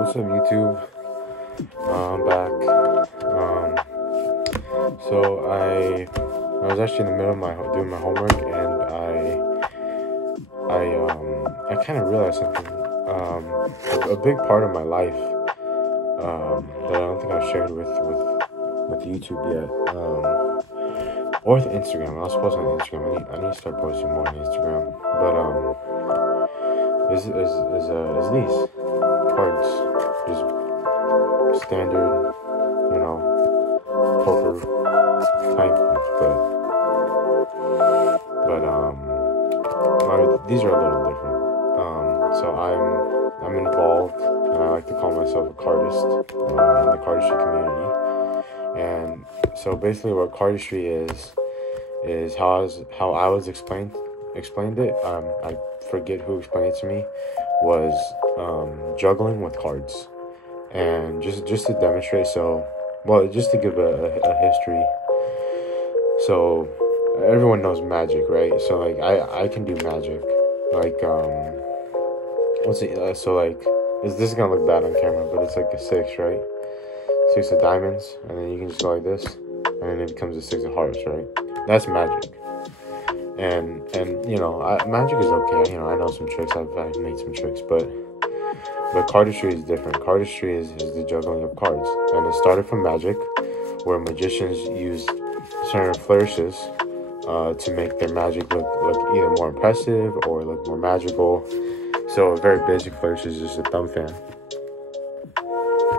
what's up, YouTube? I'm back. So I was actually in the middle of doing my homework, and I kind of realized something. A big part of my life that I don't think I've shared with YouTube yet, or with Instagram. I was supposed on Instagram. I need to start posting more on Instagram. But is these cards, just standard, poker type, but these are a little different. So I'm involved, and I like to call myself a cardist in the cardistry community. And so basically, what cardistry is how I was explained it. I forget who explained it to me. Was juggling with cards, and just to demonstrate. So, well, just to give a history. So everyone knows magic, right? So like I can do magic. Like what's it? So like this is gonna look bad on camera, but it's like a 6, right? 6 of diamonds, and then you can just go like this, and then it becomes a 6 of hearts, right? That's magic. And magic is okay. I know some tricks. I've made some tricks, but cardistry is different. Cardistry is the juggling of cards, and it started from magic, where magicians used certain flourishes to make their magic look either more impressive or look more magical. So a very basic flourish is just a thumb fan,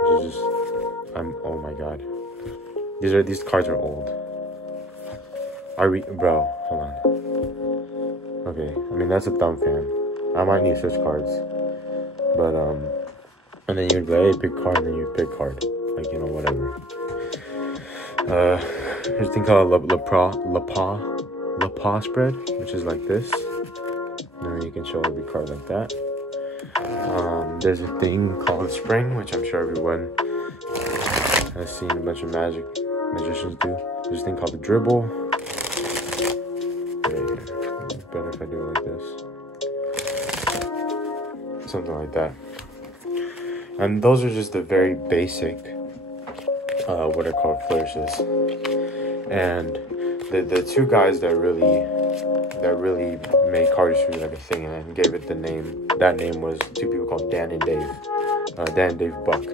which is just oh my god, these cards are old. Bro, hold on. Okay, I mean, that's a thumb fan. I might need such cards. But, and then you'd be like, hey, pick card, and then you'd pick card. Like, whatever. There's a thing called La Pa spread, which is like this. And then you can show every card like that. There's a thing called spring, which I'm sure everyone has seen a bunch of magicians do. There's a thing called the dribble. Better if I do it like this. Something like that. And those are just the very basic what are called flourishes. And the two guys that really made cardistry like a thing and gave it the name, that name was two people called Dan and Dave Buck.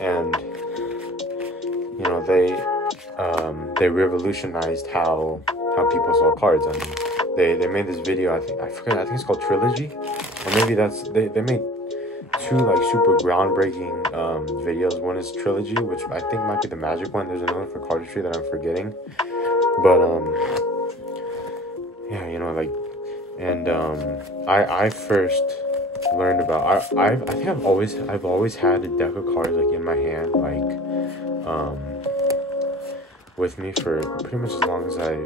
And they revolutionized how people saw cards. I mean, they made this video. I think it's called Trilogy, or maybe they made two like super groundbreaking videos. One is Trilogy, which I think might be the magic one. There's another for cardistry that I'm forgetting, but I first learned about I think I've always had a deck of cards like in my hand, like with me for pretty much as long as I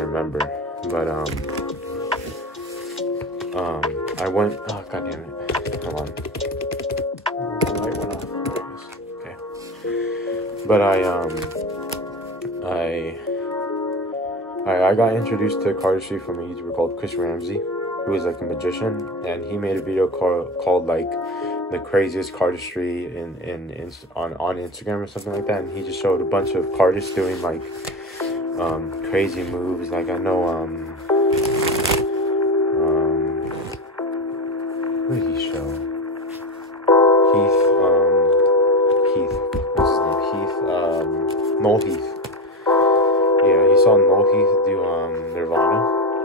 remember. But I went, oh god damn it, hold on, the light went off. Okay, but I got introduced to cardistry from a YouTuber called Chris Ramsey, who is like a magician, and he made a video called like the craziest cardistry on Instagram or something like that, and he just showed a bunch of cardists doing like crazy moves. Like I know who did he show? Heath, what's his name? Noel Heath. Yeah, he saw Noel Heath do Nirvana,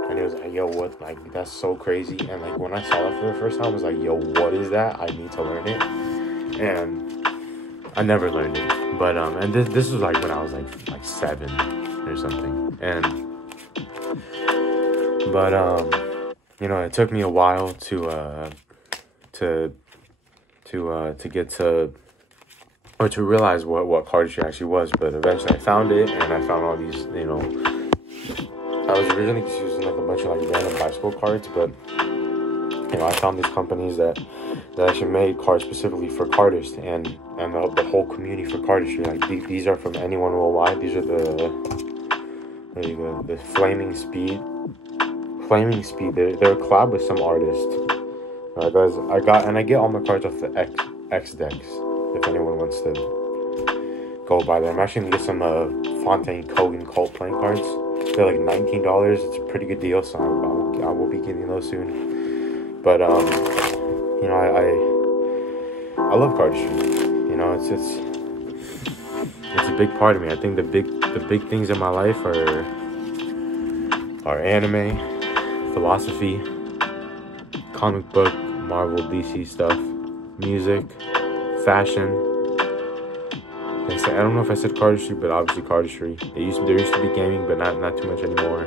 and he was like, yo, what, like, that's so crazy. And like when I saw that for the first time, I was like, yo, what is that? I need to learn it. And I never learned it. But and this was like when I was like 7 or something. And but it took me a while to get to, or to realize what cardistry actually was. But eventually I found it, and I found all these, I was originally just using like a bunch of like random bicycle cards, but I found these companies that actually made cards specifically for cardists, and the whole community for cardistry. Like these are from anyone worldwide. These are the Flaming Speed Flaming Speed. They're a collab with some artist. Guys, I get all my cards off the X decks. If anyone wants to go by there, I'm actually gonna get some Fontaine Kogan Cult playing cards. They're like $19. It's a pretty good deal, so I will be getting those soon. But you know, I love cardistry. You know, it's a big part of me. I think the big things in my life are anime, philosophy, comic book, Marvel, DC stuff, music, fashion. I don't know if I said cardistry, but obviously cardistry. There used to be gaming, but not too much anymore.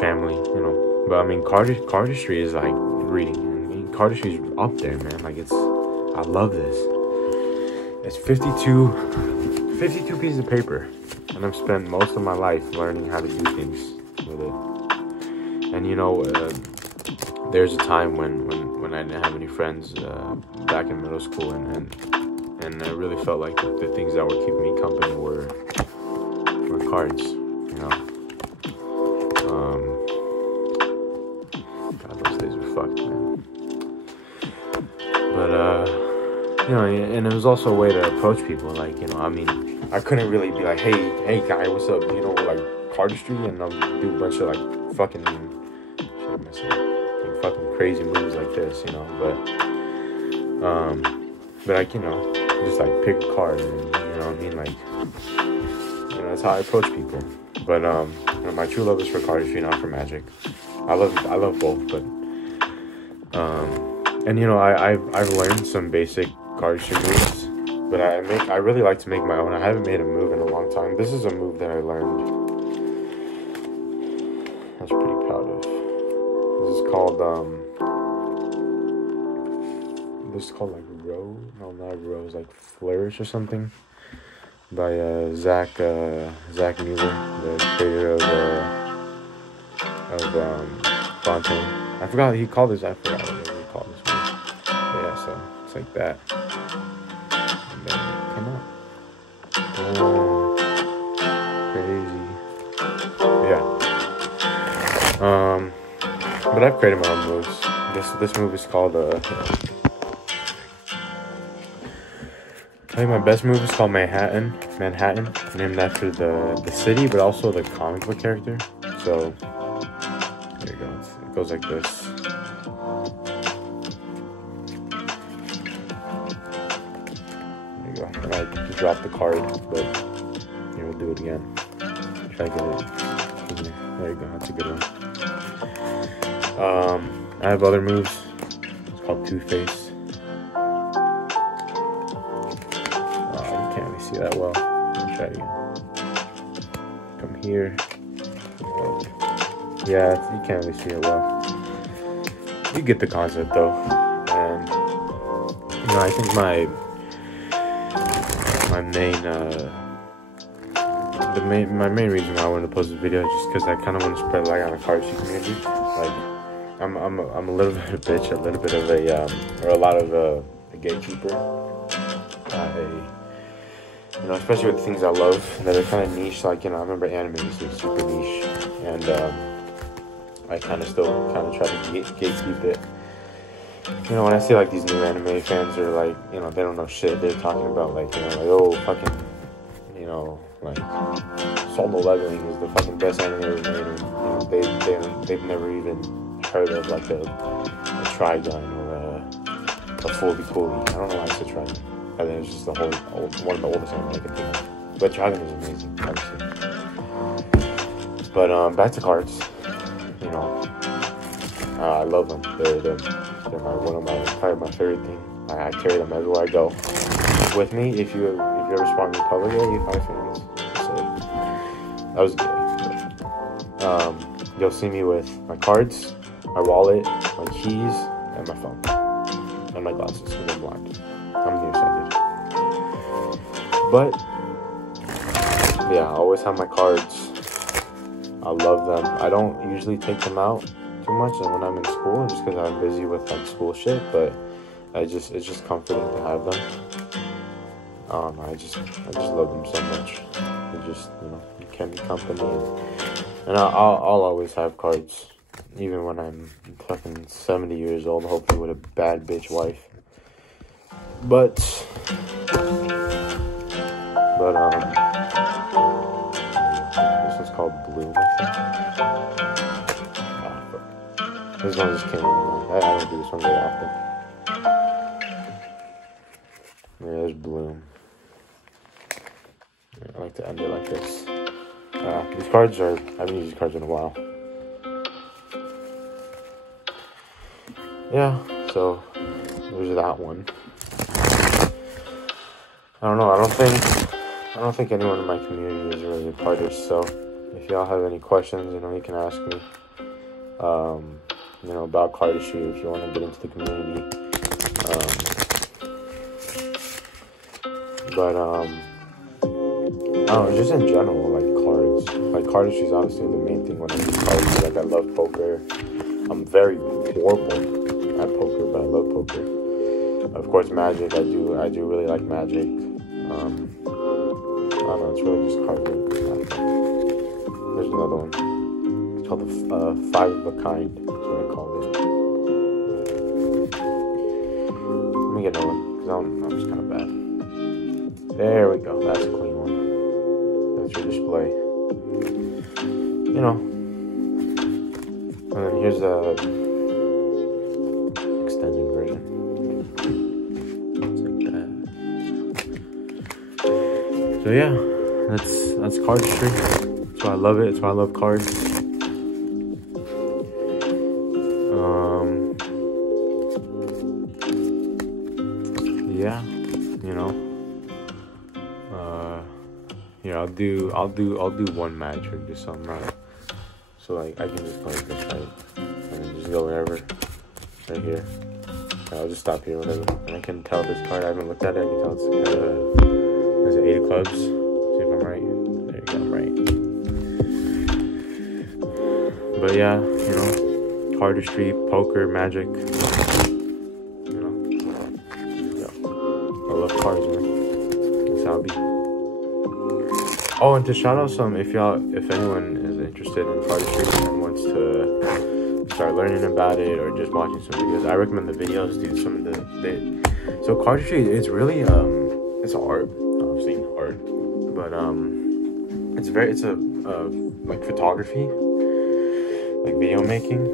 Family, you know. But I mean, cardistry is like reading. I mean, cardistry is up there, man. Like I love this. It's 52 pieces of paper, and I've spent most of my life learning how to do things with it. And you know, there's a time when I didn't have any friends back in middle school, and I really felt like the things that were keeping me company were cards, you know. God, those days were fucked, man. But you know, and it was also a way to approach people. Like, you know, I mean, I couldn't really be like, hey guy, what's up? You know, like cardistry, and I'll do a bunch of like fucking fucking crazy moves like this, you know. But like, you know, just like pick a card, and you know what I mean, like, you know, that's how I approach people. But you know, my true love is for cardistry, not for magic. I love both, but and you know, I've learned some basic cardistry moves, but I really like to make my own. I haven't made a move in a long time. This is a move that I learned. I was pretty proud of. This is called like Row. No, not Row. It's like Flourish or something. By Zach Mueller, the creator of Fontaine. I forgot what he called this. I forgot what he called this one. But yeah, so it's like that. And then come on. Crazy. Yeah. But I've created my own moves. This move is called I think my best move is called Manhattan, named after the city, but also the comic book character. So there you go. It goes like this. There you go. And I dropped the card, but you know, we'll do it again. Try to get it. There you go. That's a good one. I have other moves. It's called Two-Face. You can't really see that well. Let me try it again. Come here. Yeah, you can't really see it well. You get the concept though. And you know, I think my main reason why I wanted to post this video is just because I kind of want to spread light on the cardistry community. Like, I'm a little bit of a bitch, a little bit of a or a lot of a gatekeeper. You know, especially with things I love that are kind of niche. Like, you know, I remember anime used to be super niche, and I kind of still try to gatekeep it. You know, when I see like these new anime fans are like, you know, they don't know shit. They're talking about like, you know, like, oh, fucking, you know, like Solo Leveling is the fucking best anime ever made, and you know, they've never even heard of like a Trigun or a Fully Cooley. I don't know why I said Trigun. I think it's just one of the oldest anime I can think of. But Trigun is amazing, obviously. But back to cards. You know, I love them. They're probably my favorite thing. I carry them everywhere I go with me. If you ever spot me in public, you 5 fans. So that was good. You'll see me with my cards, my wallet, my keys, and my phone, and my glasses because I'm blind. I'm nearsighted. But yeah, I always have my cards. I love them. I don't usually take them out too much, and when I'm in school, just because I'm busy with like school shit. But it's just comforting to have them. I just love them so much. They just, you know, you can be company. And And I'll always have cards, even when I'm fucking 70 years old, hopefully with a bad bitch wife. But this one's called Bloom, I think. Ah, fuck. This one just came in mind. I don't do this one very often. Yeah, there's Bloom. Yeah, I like to end it like this. These cards are, I haven't used these cards in a while. Yeah, so there's that one. I don't know, I don't think anyone in my community is really a cardist, so if y'all have any questions, you know, you can ask me, you know, about cardistry if you want to get into the community. But I don't know, just in general, like cards. Like cardistry is honestly the main thing when I use cards. Like I love poker. I'm very horrible at poker, but I love poker. Of course, Magic. I do really like Magic. I don't know. It's really just card games. There's another one. It's called the 5 of a Kind. That's what I called it. Let me get another one because I'm just kind of bad. There we go. That's a clean one. That's your display. You know. And then here's the extended version. So yeah, that's cardistry. That's why I love it. That's why I love cards. Yeah, you know. Yeah, I'll do one mag trick, just something right. So like I can just go like this, right, and then just go wherever, right here. I'll just stop here, whatever. And I can tell this card. I haven't looked at it. I can tell it's there's an 8 of clubs. See if I'm right. There you go, I'm right. But yeah, you know, cardistry, poker, Magic. You know, yeah. I love cards, man. That's how it be. Oh, and to shout out some, if anyone is interested in cardistry and wants to start learning about it or just watching some videos, I recommend the videos, dude. Some of so cardistry, it's really it's an art, obviously art, but it's a like photography, like video making.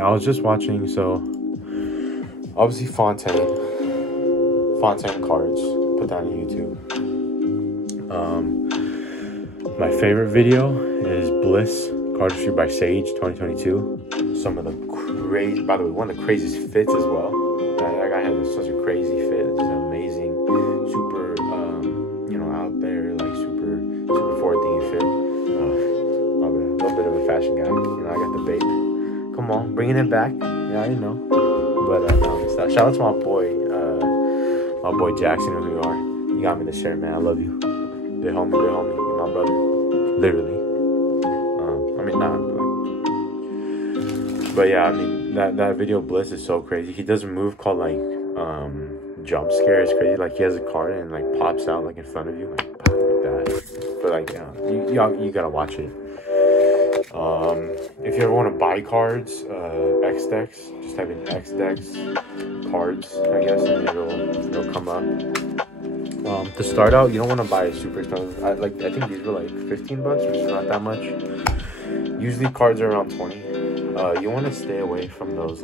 I was just watching, so obviously Fontaine cards, put that on YouTube. My favorite video is Bliss Cardistry by Sage 2022. Some of the crazy, by the way, one of the craziest fits as well. That guy has such a crazy fit, it's just amazing, super, you know, out there, like super forward thinking fit. A little bit of a fashion guy, you know. I got the babe. Come on, bringing it back. Yeah, you know. But no, stop. Shout out to my boy Jackson, who you are. You got me the shirt, man. I love you. Good homie. You're my brother. Literally. I mean, nah, but yeah, I mean, that video Bliss is so crazy. He does a move called, like, jump scare. It's crazy. Like, he has a card and, like, pops out, like, in front of you. Like, pop, like that. But, like, you gotta watch it. If you ever want to buy cards, X-Dex, just type in X-Dex cards, I guess, and it'll come up. To start out, you don't want to buy a super expensive. I think these were like $15, which is not that much. Usually cards are around 20. You want to stay away from those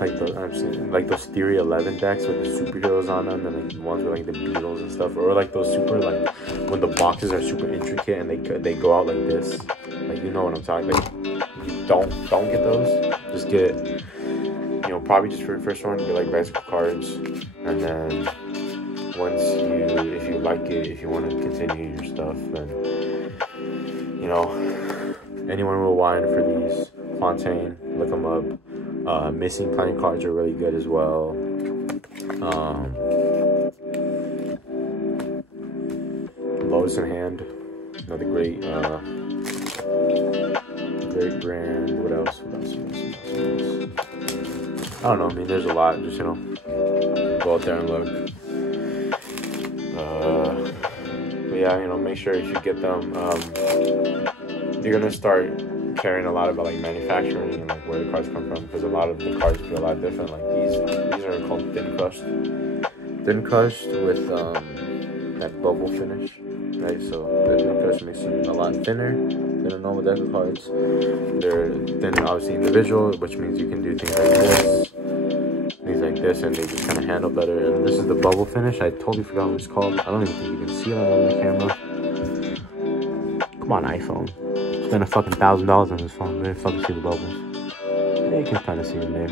like those Theory 11 decks with the superheroes on them, and like ones with like the Beatles and stuff, or like those super, like when the boxes are super intricate and they go out like this. Like, you know what I'm talking. Like, you don't get those. Just get, you know, probably just for the first one, get like bicycle cards, and then once if you like it, if you want to continue your stuff, then, you know, anyone will whine for these. Fontaine, look them up. Missing playing cards are really good as well. Lotus in Hand, another great brand. What else? I don't know. I mean, there's a lot. Just, you know, go out there and look. But yeah, you know, make sure if you get them, you're gonna start caring a lot about like manufacturing and like where the cards come from, because a lot of the cards feel a lot different. Like these are called thin crushed with that bubble finish, right? So the thin crust makes them a lot thinner than a normal deck of cards. They're thin, obviously individual, which means you can do things like this, and they just kind of handle better. And this is the bubble finish. I totally forgot what it's called. I don't even think you can see it on the camera. Come on, iPhone. Spend a fucking $1,000 on this phone. You didn't fucking see the bubbles. Yeah, you can kind of see them there.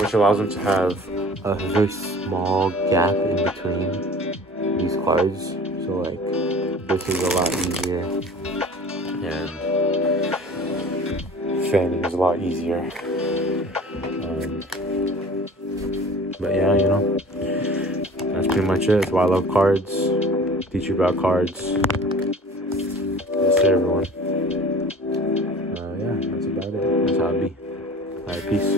Which allows them to have a very small gap in between these cards. So like, this is a lot easier, and fanning is a lot easier. But yeah, you know, that's pretty much it. That's why I love cards. Teach you about cards. That's it, everyone. Yeah, that's about it. That's how it be. Alright, peace.